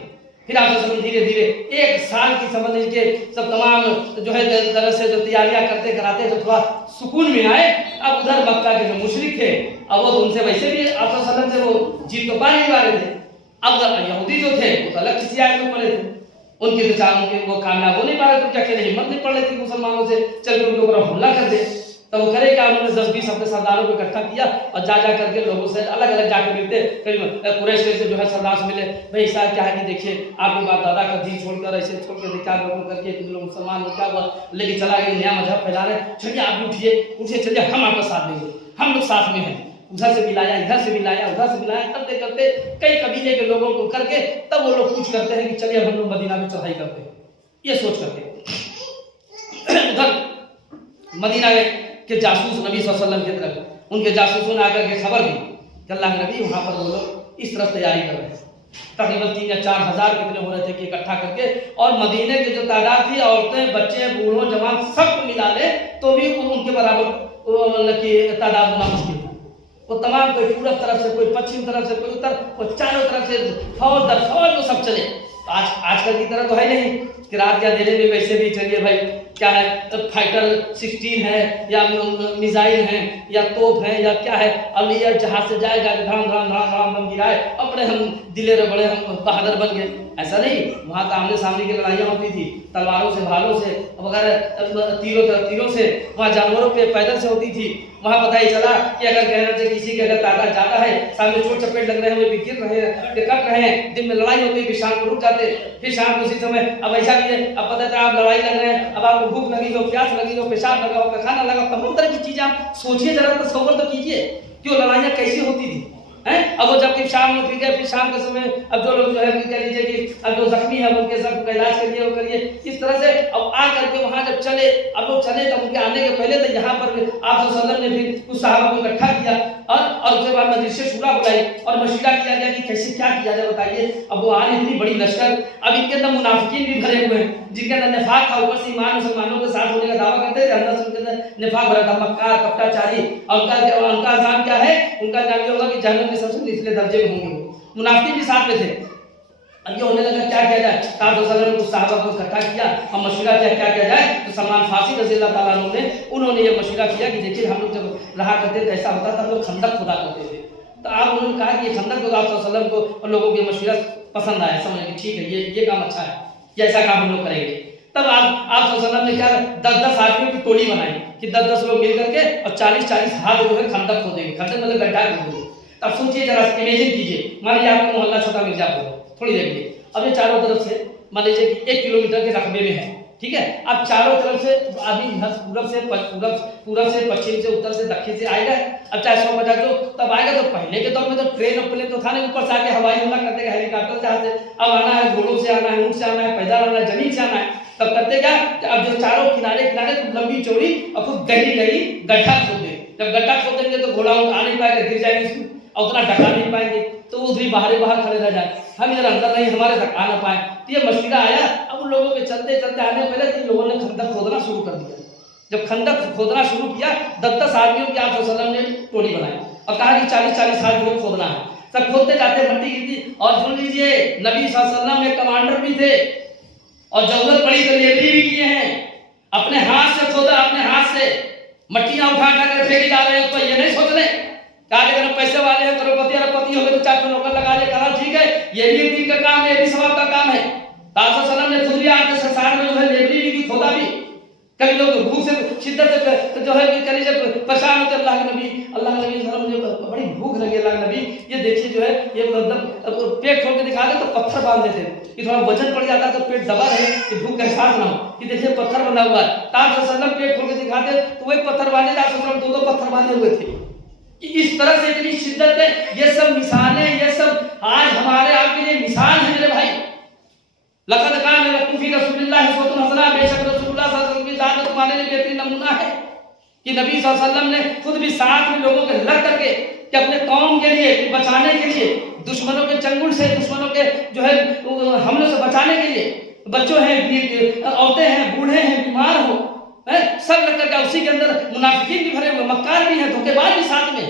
फिर आप धीरे धीरे 1 साल की समझ लीजिए सब तमाम जो है तरह से जो तैयारियां करते कराते जो थोड़ा सुकून में आए। अब उधर मक्का के जो मुशरिक थे, अब वो तो उनसे वैसे भी आप वसल्लम से वो जीत तो पा नहीं पा रहे थे। अब यहूदी जो थे वो तो अलग किसी आयत में पड़े थे, उनके तो चाहों के वो कामयाब हो नहीं पा रहे, तो क्या अकेले हिम्मत नहीं पड़ रही थी मुसलमानों से चल के उनके ऊपर हमला कर दे। तो वो करे क्या, उन्होंने 10-20 अपने सरदारों को इकट्ठा किया और जा करके लोगों से अलग अलग जाकर मिलते, कुरैश से जो है सरदार से मिले, भाई साहब क्या है कि देखिए आपके बाप दादा का दीन छोड़कर ऐसे छोड़ के क्या लोगों करके लोग मुसलमान क्या हुआ, लेकिन चला गया नया मजहब फैला रहे, चलिए आप भी उठिए चलिए हम आपका साथ देंगे, हम लोग साथ में हैं। उधर से मिलाया, इधर से मिलाया, उधर से मिलाया, करते करते कई कबीले के लोगों को करके तब वो लोग कुछ करते हैं कि चलिए हम लोग मदीना में चढ़ाई करते हैं, ये सोच करके उधर मदीना के जासूस नबी सल्लल्लाहु अलैहि वसल्लम की तरफ उनके जासूसों ने आकर के खबर दी कि अल्लाह के नबी वहां पर वो लोग इस तरफ तैयारी कर रहे हैं। तकरीबन 3 या 4 हजार कितने हो रहे थे कि इकट्ठा करके, और मदीने की जो तादाद थी, औरतें बच्चे बूढ़ों जवान सबको मिला ले तो भी उनके बराबर की तादाद होना मुश्किल था। वो तमाम कोई पूरब तरफ से, कोई पश्चिम तरफ से, कोई उत्तर, कोई चारों तरफ से फौज दर फौज वो सब चले। आजकल की तरह तो है नहीं कि रात के अंधेरे में वैसे भी चलिए भाई क्या है, तो फाइटर 16 है या मिसाइल है या तोप है या क्या है, अब ये जहाज से जाएगा धाम धाम धाम धाम बम गिराए, अपने हम दिलेर बड़े हम बहादुर बन गए, ऐसा नहीं। वहाँ तो आमने सामने की लड़ाइयाँ होती थी, तलवारों से, भालों से, वगैरह तीरों से, वहाँ जानवरों पे पैदल से होती थी। वहाँ पता ही चला कि अगर कहना चाहिए किसी के अगर ताकत ज्यादा है, सामने चोट चपेट लग रहे हैं, वे गिर रहे हैं, कट रहे हैं, दिन में लड़ाई होती है, फिर शाम को रुक जाते, फिर शाम को उसी समय अब ऐसा भी है, अब पता चला आप लड़ाई लग रहे हैं, अब आपको भूख लगी हो, प्यास लगी हो, पेशाब लगा हो, पैखाना लगा, तमाम तरह की चीजें आप सोचिए, जरा तसव्वुर तो कीजिए कि वो लड़ाइयाँ कैसी होती थी हैं। अब वो जबकि शाम में फिर गए, फिर शाम के समय अब जो लोग जो है कह लीजिए कि अब जो जख्मी है उनके सब इलाज करिए, वो करिए, इस तरह से अब आ करके वहाँ जब चले, अब लोग चले तब उनके आने के पहले तो यहाँ पर आप वसल्लम ने फिर कुछ सहाबा को इकट्ठा किया और उसके बाद मजलिस शूरा बुलाई और मशवरा किया गया कि कैसे क्या किया जाए बताइए। अब वो आ रही इतनी बड़ी लश्कर, अब इनके अंदर मुनाफिकीन भी भरे हुए हैं, जिनके अंदर निफाक था, ऊपर से ईमान मुसलमानों के साथ होने का दावा करते थे, अंदर से उनके अंदर निफाक भरा था, मक्कार कपटाचारी, और उनका अज़ाम क्या है, उनका जान होगा कि जहन्नम के सबसे निचले दर्जे में होंगे। वो मुनाफिकीन भी साथ में थे। अब ये होने लगा क्या किया जाए, काफ़िर को सहाबा को इकट्ठा किया और मशवरा किया क्या किया जाए। तो सलमान फारसी रज़ी अल्लाह ताला अन्हु ने उन्होंने ये मशवरा किया कि देखिए हम लोग जब रहा करते थे ऐसा होता था, हम लोग खंदक खुदा करते थे। तो आप उन्होंने कहा कि ये खंदक को आप वसल्लम को और लोगों के मशवरा पसंद आया, समझ कि ठीक है ये काम अच्छा है, ये ऐसा काम हम लोग करेंगे। तब आप वसल्लम ने क्या 10-10 आदमियों की टोली बनाई कि 10-10 लोग मिल करके और 40-40 हाथ जो है खंदक खोदेंगे, खंदक मतलब गड्ढा खोदेंगे। तब सोचिए जरा, इमेजिन कीजिए, मान लीजिए आपका मोहल्ला छोटा मिर्जापुर है, थोड़ी देर लिए, अब ये चारों तरफ से मान लीजिए कि 1 किलोमीटर के रकबे में है, ठीक है। अब चारों तरफ से अभी पूरब से पश्चिम से, उत्तर से, दक्षिण से आएगा। अब चाहे 100 50 तो तब आएगा, तो पहले के दौर में तो ट्रेन और प्लेन तो था नहीं, ऊपर से आके हवाई हमला करते, हेलीकॉप्टर जहाज से। अब आना है घोड़ों से आना है, ऊँट से आना है, पैदल आना है, जमीन से आना है। तब करते क्या, अब जो चारों किनारे लंबी चौड़ी और खूब गहरी गड्ढा खोदे। जब गड्ढा खोदेंगे तो घोड़ा आ नहीं पाएगा, गिर जाएंगे इसमें, और उतना ढका नहीं पाएंगे, तो वो उधर बाहर खड़े रह जाए, हम इधर अंदर नहीं, हमारे तक आ ना पाए। तो ये मशवरा आया। अब उन लोगों के चलते आने पहले तो लोगों ने खंदक खोदना शुरू कर दिया। जब खंदक खोदना शुरू किया, 10-10 आदमियों की आप वसल्लम ने टोली बनाई और कहा कि 40-40 आदमियों को खोदना है। सब खोदते जाते, मट्टी गिरती। और सुन लीजिए, नबी सल्लल्लाहु अलैहि वसल्लम में कमांडर भी थे और जरूरत पड़ी तो लेबरी भी किए हैं। अपने हाथ से खोदा, अपने हाथ से मट्टियां उठा कर फेंकी जा रहे हैं। तो ये नहीं सोच रहे कहा अगर पैसे वाले हैं, करोड़पति अरबपति हो गए तो 4 नौकर लगा ले, कहा ठीक है ये भी एक दिन का काम है, ये भी सवाब का काम है। ताज़ा सलाम ने खुद भी आपके संसार में जो है लेबरी भी खोदा भी। कभी लोग भूख से शिद्दत से जो है कभी जब परेशान होते अल्लाह के नबी मुझे बड़ी भूख लगी अल्लाह के नबी, ये देखिए जो है ये मतलब पेट खोल के दिखा दे तो पत्थर बांध देते कि थोड़ा वजन पड़ जाता है तो पेट दबा रहे कि भूख का एहसास ना हो, कि देखिए पत्थर बंधा हुआ है। ताज़ा पेट खोल के दिखाते तो वही पत्थर बांधे, ताज़ा दो पत्थर बांधे हुए थे कि इस तरह से इतनी शिद्दत है। ये सब मिसालें, ये सब आज हमारे आपके लिए मिसाल है मेरे भाई। लक़द कान लकुम फी रसूलिल्लाहि उस्वतुन हसना, बेशक रसूलुल्लाह सल्लल्लाहु अलैहि वसल्लम की ज़ात तुम्हारे लिए बेहतरीन नमूना है कि नबी सल्लल्लाहु अलैहि वसल्लम ने खुद भी साथ में लोगों के लग करके कि अपने कौम के लिए बचाने के लिए, दुश्मनों के चंगुल से, दुश्मनों के जो है हमलों से बचाने के लिए, बच्चों हैं, औरतें हैं, बूढ़े हैं, बीमार हो, सब लग करके उसी के अंदर मुनाफिकीन भी भरे हुए, मक्कार भी हैं, धोखेबाज भी साथ में।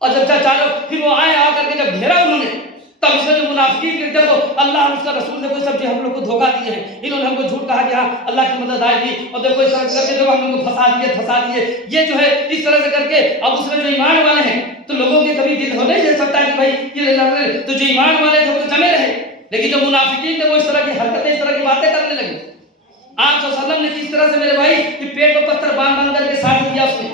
और जब चारों फिर वो आए आकर के जब घेरा उन्होंने, तब इसमें जो मुनाफिकीन के देखो अल्लाह उसका रसूल ने कोई सब चीज हम लोग को धोखा दिए हैं, इन्होंने हमको झूठ कहा कि हाँ अल्लाह की मदद आएगी, और देखो इस तरह से करके जो हम लोग को फंसा दिए ये जो है इस तरह से करके। अब उसमें जो ईमान वाले हैं तो लोगों के कभी दिल हो नहीं सकता कि भाई ये तो जो ईमान वाले थे वो तो जमे रहे, लेकिन जो मुनाफिकीन थे वो इस तरह की हरकतें, इस तरह की बातें करने लगे। आप सल्लल्लाहु अलैहि वसल्लम ने किस तरह से मेरे भाई कि पेट पर पत्थर बांध करके साथ दिया उसने।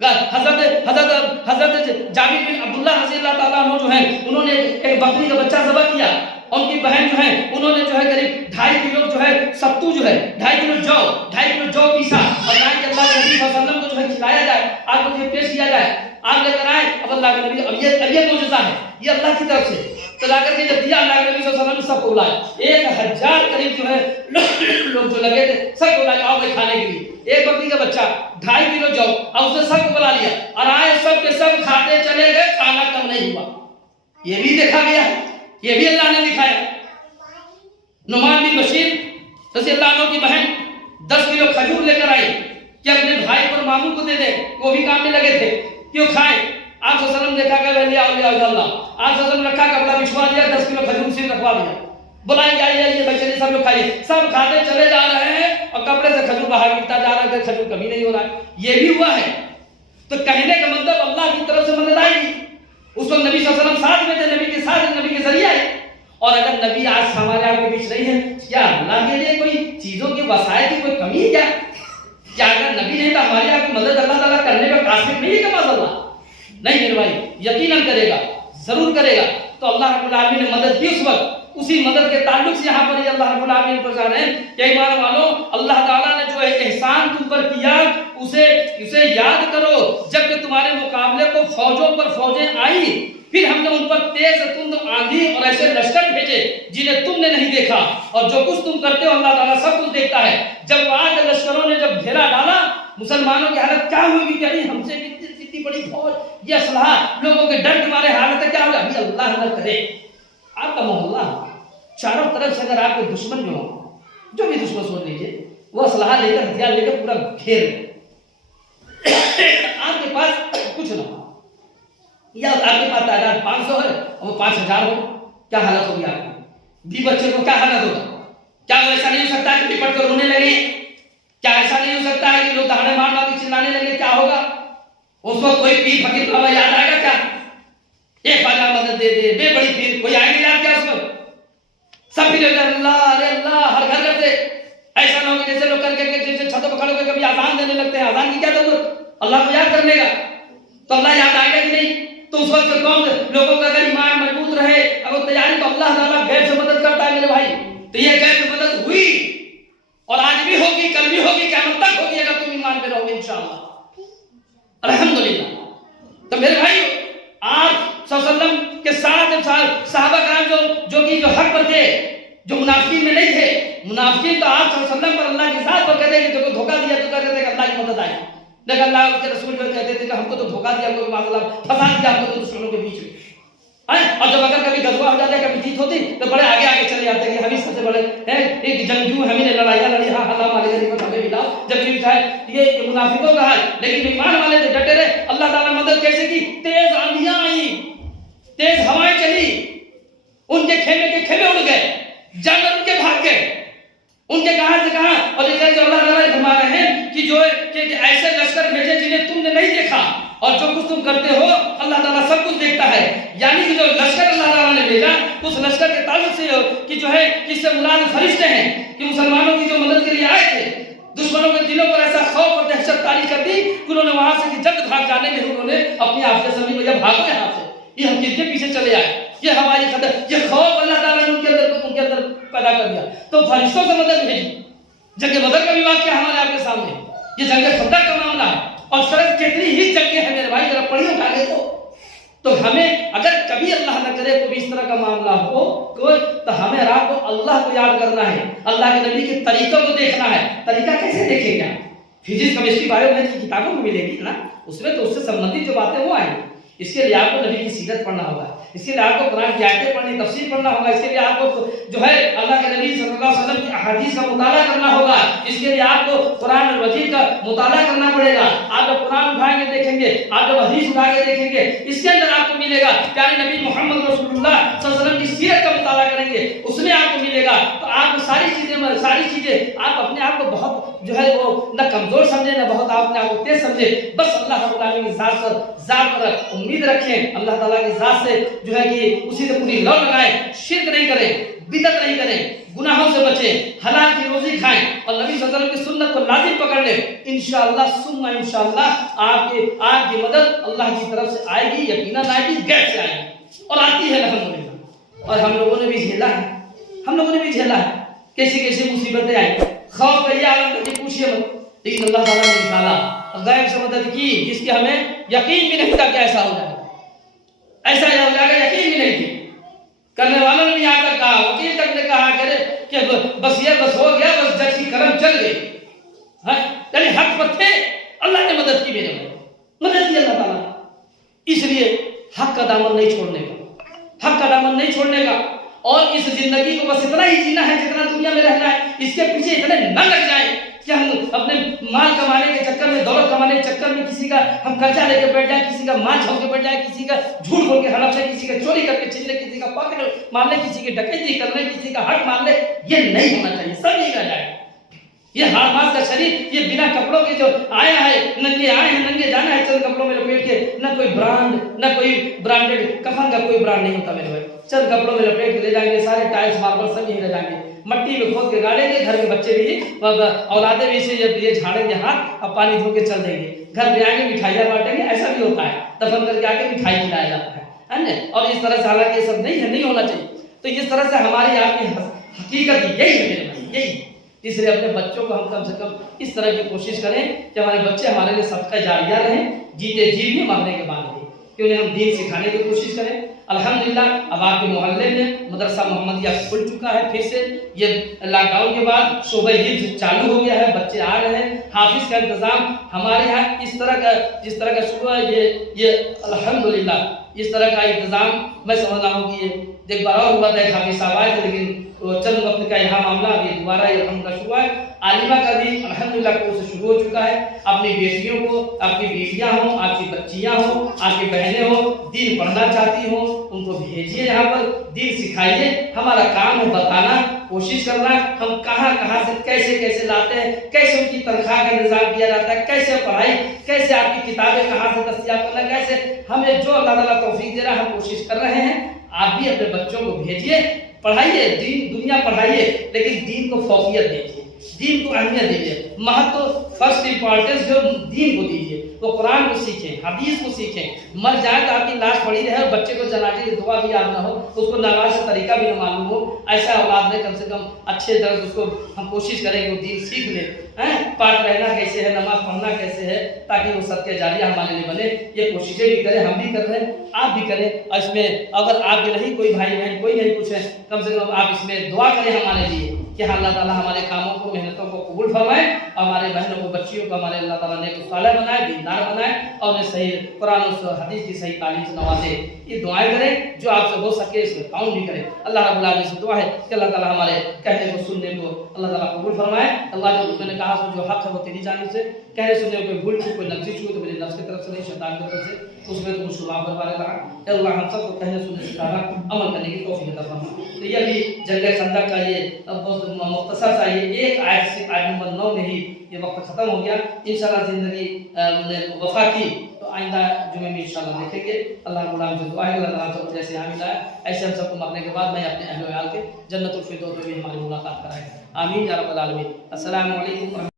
हजरत जाबिर बिन अब्दुल्लाह रज़ियल्लाहु ताला अन्हु जो है उन्होंने एक बकरी का बच्चा ज़बह किया, उनकी बहन जो है उन्होंने जो है करीब 2.5 किलो जो है सत्तू जो है 2.5 किलो जौ पीसा और कहा कि अल्लाह के नबी सल्लल्लाहु अलैहि वसल्लम को जो है खिलाया जाए, आपको ये पेश किया जाए। आप लेकर आए, अब अल्लाह के नबी, अब ये मौजूदा है, ये अल्लाह की तरफ से तो लाकर के जब दिया अल्लाह के नबी सल्लल्लाहु अलैहि वसल्लम सबको बुलाया। 1000 करीब जो है लोग जो लगे थे सबको बुलाया, आओ भाई खाने के लिए। एक बकरी का बच्चा 2.5 किलो जौ, और उसने सबको बुला लिया और आए सब के सब खाते चले गए, खाना कम नहीं हुआ। ये भी देखा गया, ये भी अल्लाह ने दिखाया। नुमान बिन बशीर रज़ियल्लाहु अन्हु की बहन 10 किलो खजूर लेकर आई कि अपने भाई और मामू को दे दे, वो भी काम में लगे थे क्यों खाएं। आप सल्लल्लाहु अलैहि वसल्लम देखा कि ले आओ अल्लाह। आप सल्लल्लाहु अलैहि वसल्लम रखा, कपड़ा बिछवा दिया, 10 किलो खजूर सिर रखवा दिया, बुलाए जाइए भाई चलिए सब लोग खाइए। सब खाते चले जा रहे हैं और कपड़े से खजूर बाहर गिरता जा रहा है, खजूर कभी नहीं हो रहा है। ये भी हुआ है। तो कहने का मतलब अल्लाह की तरफ से मदद आएगी। उस वक्त नबी सल्लल्लाहु अलैहि वसल्लम साथ में थे, नबी के साथ, नबी के जरिए आए। और अगर नबी आज हमारे आपके बीच नहीं है, क्या अल्लाह के लिए कोई चीजों की वसाइल की कोई कमी है क्या अगर नबी नहीं तो हमारी आपकी मदद अल्लाह ताला करने में कासिर नहीं है माशाअल्लाह? नहीं मेरे भाई, यकीनन करेगा, जरूर करेगा। तो अल्लाह रब्बुल आलमीन ने मदद की उस वक्त, उसी मदद के ताल्लुक से यहाँ पर अल्लाह रब्बुल आलमीन परेशान है कि ईमान वालों, अल्लाह ताला ने जो है एहसान तुम पर किया उसे याद करो। जब तुम्हारे मुकाबले को फौजों पर फौजें आई, फिर हमने उन पर तेज तुंद आंधी और ऐसे लश्कर भेजे जिन्हें तुमने नहीं देखा, और जो कुछ तुम करते हो अल्लाह ताला सब कुछ देखता है। जब वहां के लश्करों ने जब घेरा डाला, मुसलमानों की हालत क्या हुई कि अरे हमसे इतनी बड़ी फौज, ये असलहा, लोगों के डर के मारे हालत क्या होगा। अभी अल्लाह न करे, आपका मोहल्ला चारों तरफ से अगर आपके दुश्मन जो भी दुश्मन सोच लीजिए, वो असलहा लेकर, हथियार लेकर पूरा घेर आपके पास कुछ ना हो, या आपके पास तादाद 500 है और वो 5000 हो, क्या हालत होगी आपकी? भी बच्चे को क्या हालत होगा? क्या वो ऐसा नहीं हो सकता कि लिपट कर रोने लगे? क्या ऐसा नहीं हो सकता है कि लोग दहाड़े मार मार के चिल्लाने लगे? क्या होगा उस वक्त? कोई पीर फकीर बाबा याद आएगा क्या? एक बाजार मदद दे दे, बे बड़ी पीर, कोई आएंगे याद क्या उस वक्त? सब फिर अल्लाह, अरे अल्लाह हर घर करते। ऐसा ना हो कि जैसे लोग करके जैसे छतों पर खड़े होकर कभी आजान देने लगते हैं, आजान की क्या जरूरत? अल्लाह को याद करने का, तो अल्लाह याद आएगा कि नहीं? तो उस वक्त कौन लोगों का अगर ईमान मजबूत रहे, अगर तैयारी, तो अल्लाह ताला गैर से मदद करता है मेरे भाई। तो ये गैर से मदद हुई और आज भी होगी, कल भी होगी, क़यामत तक होगी अगर तुम ईमान पे रहोगे इंशाअल्लाह, अल्हम्दुलिल्लाह। तो मेरे भाई, आप सल्लल्लाहु अलैहि वसल्लम के साथ सहाबा कराम जो कि जो हक पर थे, जो मुनाफिकीन में नहीं थे, मुनाफिकीन तो आप सल्लल्लाहु अलैहि वसल्लम पर अल्लाह के साथ पर कहते कि धोखा दिया तो कहते थे अल्लाह की मदद आई, लेकिन अल्लाह उसके रसूल जो कहते थे कि हमको तो धोखा दिया, हमको फंसा दिया, हमको तो दुश्मनों के बीच में। और जब अगर कभी गजवा हो जाता है, कभी जीत होती, तो बड़े आगे आगे चले जाते हैं कि हम ही सबसे बड़े हैं, एक जंगजू हमें ने लड़ाइयाँ लड़ी, हाँ हल्ला मारे गरीब हमें भी लाओ, जबकि ये मुनाफिकों का हाल। लेकिन ईमान वाले थे, डटे रहे। अल्लाह ताला मदद कैसे की? तेज आंधियां आई, तेज हवाएं चली, उनके खेमे के खेमे उड़ गए, जानवर उनके भाग गए, उनके कहां से कहां। और ये जो अल्लाह ताला फरमा रहे हैं कि जो कि ऐसे लश्कर भेजे जिन्हें तुमने नहीं देखा, और जो कुछ तुम करते हो अल्लाह ताला सब कुछ देखता है। यानी कि जो लश्कर अल्लाह ताला ने भेजा उस लश्कर के ताल्लुक से कि जो है कि इससे मुराद फरिश्ते हैं कि मुसलमानों की जो मदद के लिए आए थे, दुश्मनों के दिलों पर ऐसा खौफ और दहशत तारी कर दी कि उन्होंने वहां से कि जल्द भाग जाने में उन्होंने अपनी आपसे समझी भैया भागो यहाँ से, ये हम किसके पीछे चले आए, ये हमारी खतर, ये खौफ अल्लाह ताला ने उनके अंदर पैदा कर दिया। तो फरिश्तों से मदद भेजी। जंग बदर का भी वाकया हमारे आपके सामने, ये जंग खंदक का मामला है और शरत कितनी ही जंगें हैं मेरे भाई, जरा पढ़िए उठागे तो हमें अगर कभी अल्लाह न करे कोई इस तरह का मामला हो तो हमें रात को अल्लाह को याद करना है, अल्लाह के नबी के तरीकों को देखना है। तरीका कैसे देखेगा? फिजिक्स केमिस्ट्री बायोलॉजी की किताबों में मिलेगी ना, उसमें तो उससे संबंधित जो बातें वो आएंगी। इसके लिए आपको नबी की सीरत पढ़ना होगा, इसके लिए आपको कुरान की आयतें पढ़नी, तफसीर पढ़ना होगा, इसके लिए आपको जो है अल्लाह के नबी सल्लल्लाहु अलैहि वसल्लम की अहादीस का मुताला करना होगा, इसके लिए आपको कुरान मजीद का मुताला करना पड़ेगा। आप जब कुरान उठाएंगे देखेंगे, आप जब हदीस उठा के देखेंगे, इसके अंदर आपको मिलेगा प्यारे नबी मोहम्मद रसूलुल्लाह सल्लल्लाहु अलैहि वसल्लम की सीरत का मुताला करेंगे, उसमें आपको मिलेगा। तो आप सारी चीजें आप अपने आप को बहुत जो है वो न कमजोर समझे, न बहुत अपने आप को तेज समझे, बस अल्लाह रब्बुल आलमीन की जात पर उम्मीद रखें, अल्लाह ताला की जात से जो है कि उसी से पूरी लौ लगाएं, शिर्क नहीं करें, बिदअत नहीं करें, गुनाहों से बचें, हलाल की रोजी खाएं और नबी सल्लल्लाहु अलैहि वसल्लम की सुन्नत को लाजिम पकड़ लें। इंशाअल्लाह सुम्मा इंशाअल्लाह आपकी मदद अल्लाह की तरफ से आएगी, यकीनन आएगी, गैर से आएगी और आती है अल्हम्दुलिल्लाह। और हम लोगों ने भी झेला है, कैसी कैसी मुसीबतें आई, खौफ का ये आलम कभी पूछिए मत, लेकिन अल्लाह ताला ने निकाला, गैब से मदद की जिसकी हमें यकीन भी नहीं था कि ऐसा हो जाएगा, ऐसा हो जाएगा यकीन भी नहीं थी। करने वालों ने भी यहाँ तक कहा, वकील तक ने कहा करे कि बस हो गया, बस जज की कलम चल गई, यानी हक पर थे, अल्लाह ने मदद की, मेरे भाई मदद की अल्लाह ताला। इसलिए हक का दामन नहीं छोड़ने का, और इस जिंदगी को बस इतना ही जीना है जितना दुनिया में रहना है, इसके पीछे इतने न लग जाए कि हम अपने माल कमाने के चक्कर में, दौलत कमाने के चक्कर में किसी का हम कर्जा लेके बैठ जाए, किसी का माल छाप के बैठ जाए, किसी का झूठ बोल के हड़प ले, किसी का चोरी करके छीन ले, किसी का पॉकेट मार ले, किसी की डकैती कर ले, किसी का हक मार ले। ये नहीं होना चाहिए, सब नहीं कर जाए। ये हाथ मास का शरीर, ये बिना कपड़ों के जो आया है, नंगे आए हैं, नंगे जाना है, चंद कपड़ों में लपेट के, न कोई ब्रांड, न कोई ब्रांडेड, कफन का कोई ब्रांड नहीं होता मेरे भाई, चंद कपड़ों में लपेट के ले जाएंगे, सारे टाइल्स मार्बल सब यही ले जाएंगे, मट्टी में खोद के गाड़ेंगे, घर के बच्चे भी औलादे भी इसे ये झाड़ेंगे हाथ, अब पानी धो के चल देंगे, घर पे आएंगे मिठाइयाँ बांटेंगे, ऐसा भी होता है, दफन करके आके मिठाई खिलाया जाता है ना। और इस तरह से हालांकि ये सब नहीं होना चाहिए। तो इस तरह से हमारी आपकी हकीकत यही है मेरे भाई, यही। इसलिए अपने बच्चों को हम कम से कम इस तरह की कोशिश करें कि हमारे बच्चे हमारे लिए सदका जारिया रहें, जीते जी भी मरने के बाद भी, कि उन्हें हम दीन सिखाने की कोशिश करें। अल्हम्दुलिल्लाह अब आपके मोहल्ले में मदरसा मोहम्मदिया खुल चुका है, फिर से ये लॉकडाउन के बाद शोबा हिफ्ज़ चालू हो गया है, बच्चे आ रहे हैं, हाफिज का इंतजाम हमारे यहाँ इस तरह का जिस तरह का शुरू है, ये अल्हम्दुलिल्लाह इस तरह का इंतजाम मैं समझता हूँ कि ये एक बार और हुआ था, हाफिज साहब आए थे, लेकिन चंद वक्त का यहाँ मामला अभी दोबारा ये अल्हम्दुलिल्लाह शुरू है। आलिमा का भी अल्हम्दुलिल्लाह कोर्स शुरू हो चुका है। अपनी बेटियों को, आपकी बेटियां हो, आपकी बच्चियां हो, आपकी बहनें हो, दीन पढ़ना चाहती हो, उनको भेजिए यहाँ पर, दीन सिखाइए। हमारा काम है बताना, कोशिश करना, हम कहाँ से कैसे लाते हैं, कैसे उनकी तनख्वाह का इंतजाम किया जाता है, कैसे पढ़ाई, कैसे आपकी किताबें कहाँ से दस्तयाब करना, कैसे हमें जो अल्लाह ताला तौफीक दे रहा है हम कोशिश कर रहे हैं। आप भी अपने बच्चों को भेजिए, पढ़ाइए, दीन दुनिया पढ़ाइए, लेकिन दीन को फौकियत दीजिए, दीन को अहमियत दीजिए, महत्व फर्स्ट इंपॉर्टेंस जो दीन को दीजिए। वो कुरान को सीखें, हदीस को सीखें। मर जाए तो आपकी लाश पड़ी रहे और बच्चे को जनाजे की दुआ भी याद ना हो, उसको नमाज का तरीका भी ना मालूम हो, ऐसा औलाद में कम से कम अच्छे तरह से उसको हम कोशिश करें कि वो दीन सीख ले, पाक रहना कैसे है, नमाज पढ़ना कैसे है, ताकि वो सदके जारिया हमारे लिए बने। ये कोशिशें भी करें, हम भी कर रहे हैं, आप भी करें। और इसमें अगर आपके नहीं कोई भाई बहन कोई नहीं कुछ है, कम से कम आप इसमें दुआ करें हमारे लिए कि अल्लाह ताला हमारे कामों को, मेहनतों को कबूल फरमाए, हमारे बहनों को, बच्चियों को हमारे अल्लाह ताला नेक सालिह बनाए, दीनदार बनाए और उन्हें सही कुरान और हदीस की सही तालीम से नवाजे। ये दुआएं करें जो आपसे हो सके, इसमें काउंट भी करें। अल्लाह रब्बुल आलमीन से दुआ है कि अल्लाह ताला हमारे कहने को, सुनने को अल्लाह ताला कबूल फरमाए। अल्लाह जो मैंने कहा जो हक है वो तेरी जानिब से, कहने सुनने कोई भूल चूक, कोई नक्सी छूट तो मेरे नफ्स की तरफ से नहीं, शैतान की तरफ से, उसमें तुम शुमार करवाने लगा। अल्लाह हम सबको कहने सुनने सिखाना, अमल करने की तौफीक अता फरमा। तो ये भी जंग खंदक का ये बहुत मुख्तसर सा ये एक आयत से आयत नंबर 9 में ही ये वक्त खत्म हो गया। इंशाल्लाह जिंदगी वफा की तो आइंदा जुमे में इंशाल्लाह देखेंगे। अल्लाह गुलाम से दुआ है अल्लाह ताला सब जैसे यहाँ मिला है ऐसे हम सबको मरने के बाद मैं अपने अहल व याल के जन्नतुल फिरदौस में भी हमारी मुलाकात कराए। आमीन या रब्बल आलमीन। अस्सलामु अलैकुम।